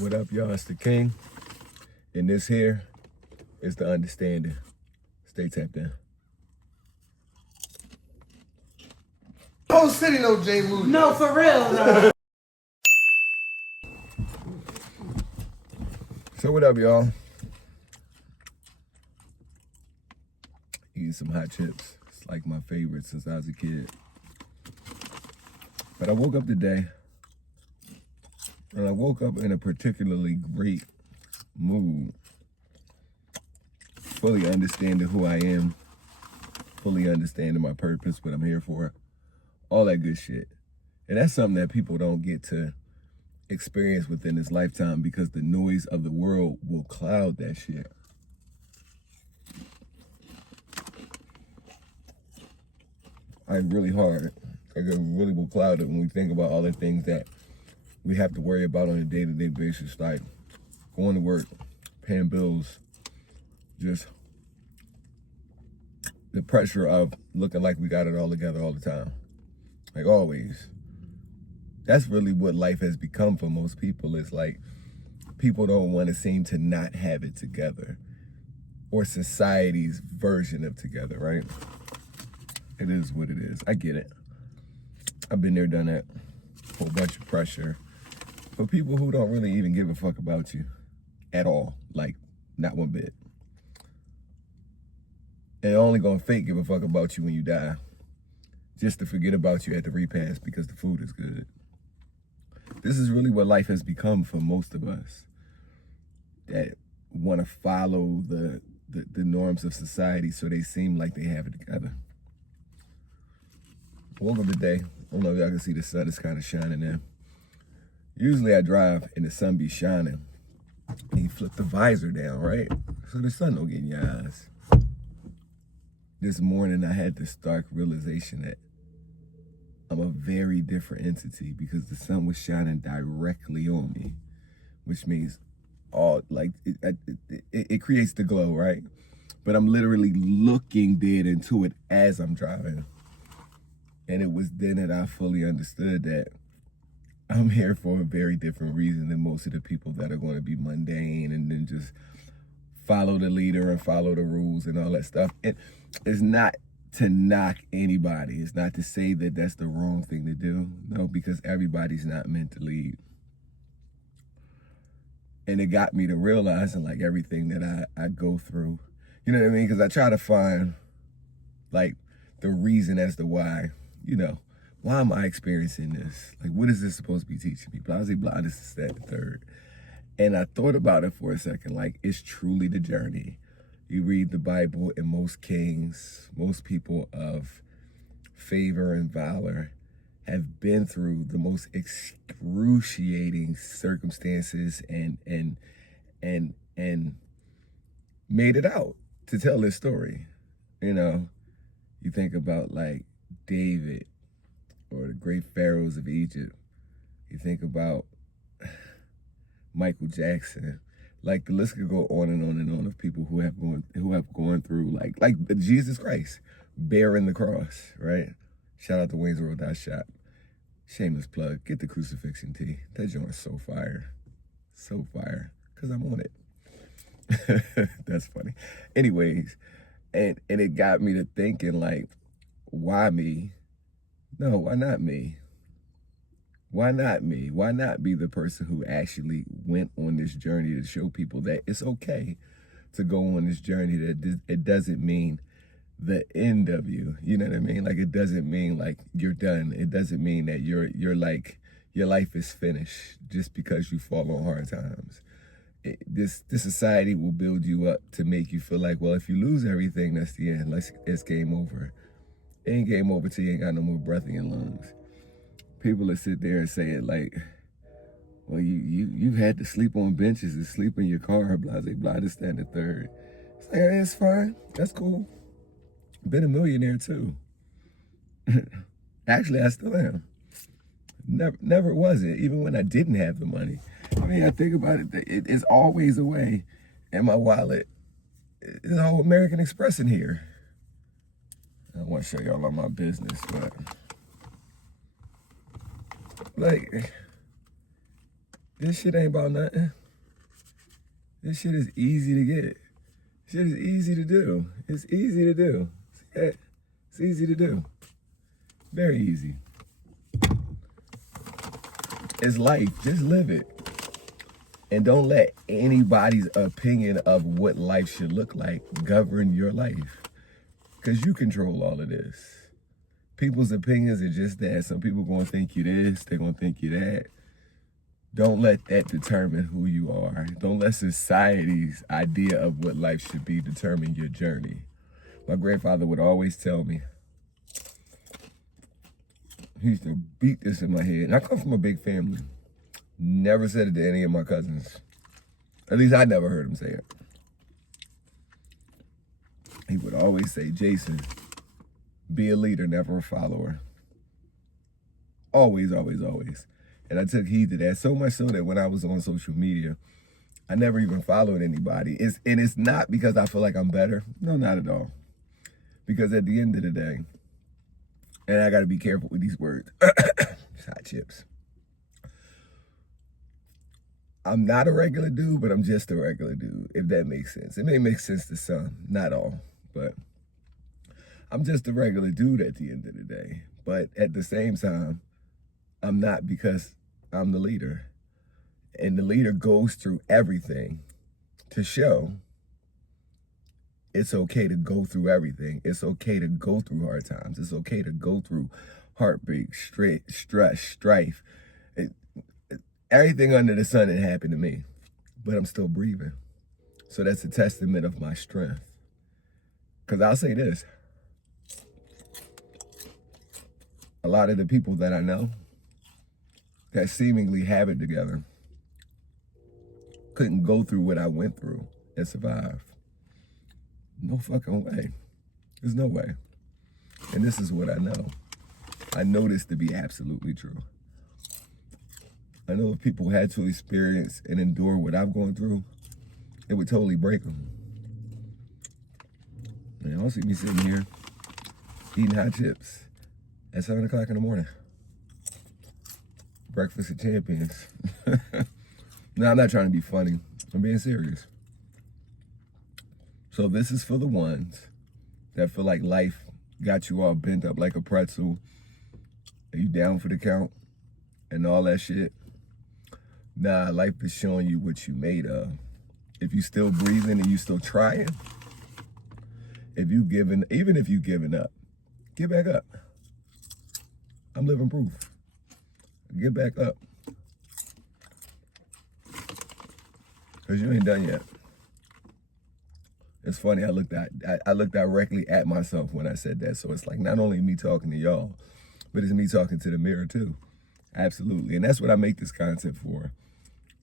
What up, y'all? It's the King. And this here is the understanding. Stay tapped in. Whole city know Jay Moody. No, for real, though. So what up, y'all? Eating some hot chips. It's like my favorite since I was a kid. But I woke up today, and I woke up in a particularly great mood. Fully understanding who I am. Fully understanding my purpose, what I'm here for. All that good shit. And that's something that people don't get to experience within this lifetime because the noise of the world will cloud that shit. Really hard. It really will cloud it when we think about all the things that we have to worry about on a day-to-day basis, like going to work, paying bills, just the pressure of looking like we got it all together all the time. Like always. That's really what life has become for most people. It's like people don't want to seem to not have it together, or society's version of together, right? It is what it is. I get it. I've been there, done that. A whole bunch of pressure for people who don't really even give a fuck about you at all. Like, not one bit. And only gonna fake give a fuck about you when you die, just to forget about you at the repast because the food is good. This is really what life has become for most of us that want to follow the norms of society so they seem like they have it together. Woke up today. I don't know if y'all can see the sun is kind of shining in. Usually I drive and the sun be shining. And you flip the visor down, right? So the sun don't get in your eyes. This morning I had this stark realization that I'm a very different entity because the sun was shining directly on me, which means it creates the glow, right? But I'm literally looking dead into it as I'm driving. And it was then that I fully understood that I'm here for a very different reason than most of the people that are going to be mundane and then just follow the leader and follow the rules and all that stuff. And it's not to knock anybody. It's not to say that that's the wrong thing to do. No, because everybody's not meant to lead. And it got me to realizing like everything that I go through, you know what I mean? Because I try to find like the reason as to why, you know, why am I experiencing this? Like, what is this supposed to be teaching me? Blah, blah, blah, this is that, the third. And I thought about it for a second, like it's truly the journey. You read the Bible and most kings, most people of favor and valor have been through the most excruciating circumstances and made it out to tell this story. You know, you think about like David or the great pharaohs of Egypt. You think about Michael Jackson. Like the list could go on and on and on of people who have gone through like Jesus Christ bearing the cross, right? Shout out to weygnsworld.shop. Shameless plug. Get the crucifixion tee. That joint's so fire. So fire. Cause I'm on it. That's funny. Anyways, and it got me to thinking like, why me? No, why not me? Why not me? Why not be the person who actually went on this journey to show people that it's okay to go on this journey, that it doesn't mean the end of you. You know what I mean? Like it doesn't mean like you're done. It doesn't mean that you're like your life is finished just because you fall on hard times. This society will build you up to make you feel like, well, if you lose everything, that's the end. It's game over. It ain't game over till you ain't got no more breath in your lungs. People that sit there and say it like, well, you had to sleep on benches and sleep in your car, blah, blah, blah, this, that, and the third. It's like, hey, it's fine. That's cool. Been a millionaire too. Actually, I still am. Never was it, even when I didn't have the money. I mean, I think about it, it's always a way in my wallet. There's a whole American Express in here. I don't want to show y'all all my business, but like This shit ain't about nothing. This shit is easy to get. Shit is easy to do. It's easy to do. Yeah, it's easy to do. Very easy. It's life. Just live it. And don't let anybody's opinion of what life should look like govern your life. Because you control all of this. People's opinions are just that. Some people going to think you this, they're going to think you that. Don't let that determine who you are. Don't let society's idea of what life should be determine your journey. My grandfather would always tell me, he used to beat this in my head. And I come from a big family. Never said it to any of my cousins. At least I never heard him say it. He would always say, Jason, be a leader, never a follower. Always, always, always. And I took heed to that, so much so that when I was on social media, I never even followed anybody. It's not because I feel like I'm better. No, not at all. Because at the end of the day, and I got to be careful with these words, it's hot chips. I'm not a regular dude, but I'm just a regular dude, if that makes sense. It may make sense to some, not all, but I'm just a regular dude at the end of the day. But at the same time, I'm not, because I'm the leader. And the leader goes through everything to show it's okay to go through everything. It's okay to go through hard times. It's okay to go through heartbreak, stress, strife. Everything under the sun that happened to me, but I'm still breathing. So that's a testament of my strength. Because I'll say this, a lot of the people that I know that seemingly have it together couldn't go through what I went through and survive. No fucking way. There's no way. And this is what I know. I know this to be absolutely true. I know if people had to experience and endure what I've gone through, it would totally break them. Man, y'all see me sitting here eating hot chips at 7 o'clock in the morning. Breakfast of champions. No, I'm not trying to be funny. I'm being serious. So this is for the ones that feel like life got you all bent up like a pretzel. Are you down for the count and all that shit? Nah, life is showing you what you made of. If you still breathing and you still trying, even if you giving up, get back up. I'm living proof. Get back up. Because you ain't done yet. It's funny, I looked directly at myself when I said that. So it's like not only me talking to y'all, but it's me talking to the mirror too. Absolutely. And that's what I make this content for.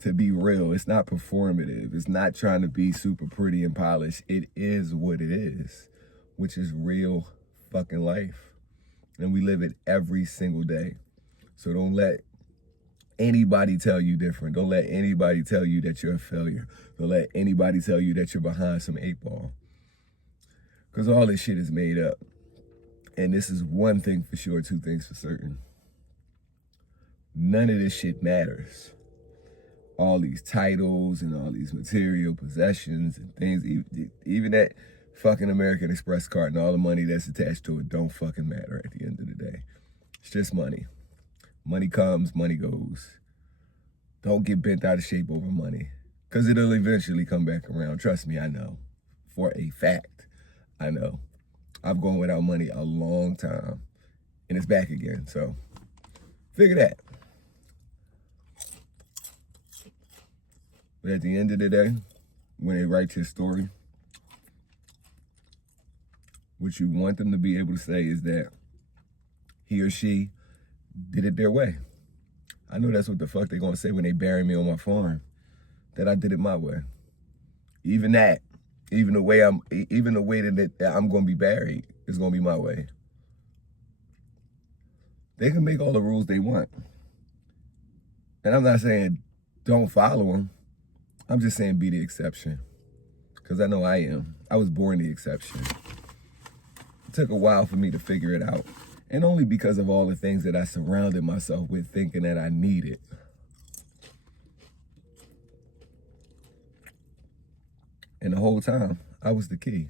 To be real. It's not performative. It's not trying to be super pretty and polished. It is what it is, which is real fucking life. And we live it every single day. So don't let anybody tell you different. Don't let anybody tell you that you're a failure. Don't let anybody tell you that you're behind some 8-ball. Because all this shit is made up. And this is one thing for sure, two things for certain. None of this shit matters. All these titles and all these material possessions and things, even that fucking American Express card and all the money that's attached to it don't fucking matter at the end of the day. It's just money. Money comes, money goes. Don't get bent out of shape over money, because it'll eventually come back around. Trust me, I know. For a fact, I know. I've gone without money a long time, and it's back again, so figure that. But at the end of the day, when they write your story, what you want them to be able to say is that he or she did it their way. I know that's what the fuck they're gonna say when they bury me on my farm, that I did it my way. Even that, even the way that I'm gonna be buried is gonna be my way. They can make all the rules they want. And I'm not saying don't follow them. I'm just saying be the exception. Because I know I am. I was born the exception. It took a while for me to figure it out. And only because of all the things that I surrounded myself with thinking that I needed. And the whole time, I was the key.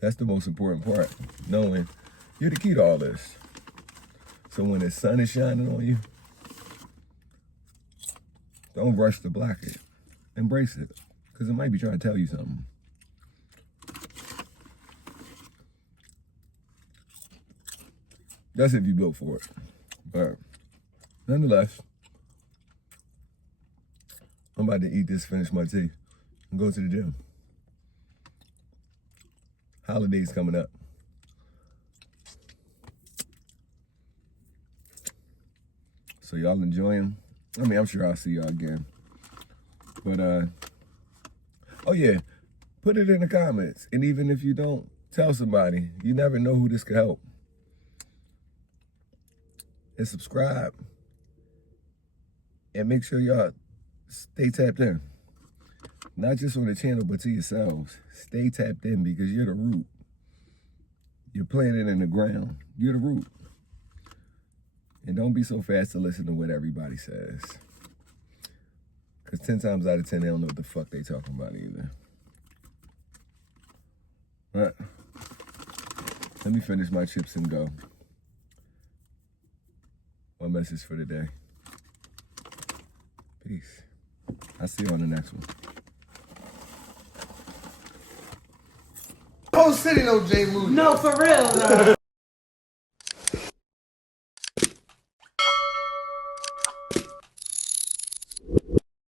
That's the most important part, knowing you're the key to all this. So when the sun is shining on you, don't rush to block it. Embrace it, because it might be trying to tell you something. That's if you built for it. But nonetheless, I'm about to eat this, finish my tea, and go to the gym. Holidays coming up. So y'all enjoy them. I mean, I'm sure I'll see y'all again. But, oh yeah, put it in the comments. And even if you don't, tell somebody. You never know who this could help. And subscribe. And make sure y'all stay tapped in. Not just on the channel, but to yourselves. Stay tapped in because you're the root. You're planted in the ground. You're the root. And don't be so fast to listen to what everybody says. Because 10 times out of 10, they don't know what the fuck they talking about either. But let me finish my chips and go. My message for today. Peace. I'll see you on the next one. Whole city know Jay Moody. No, for real, though.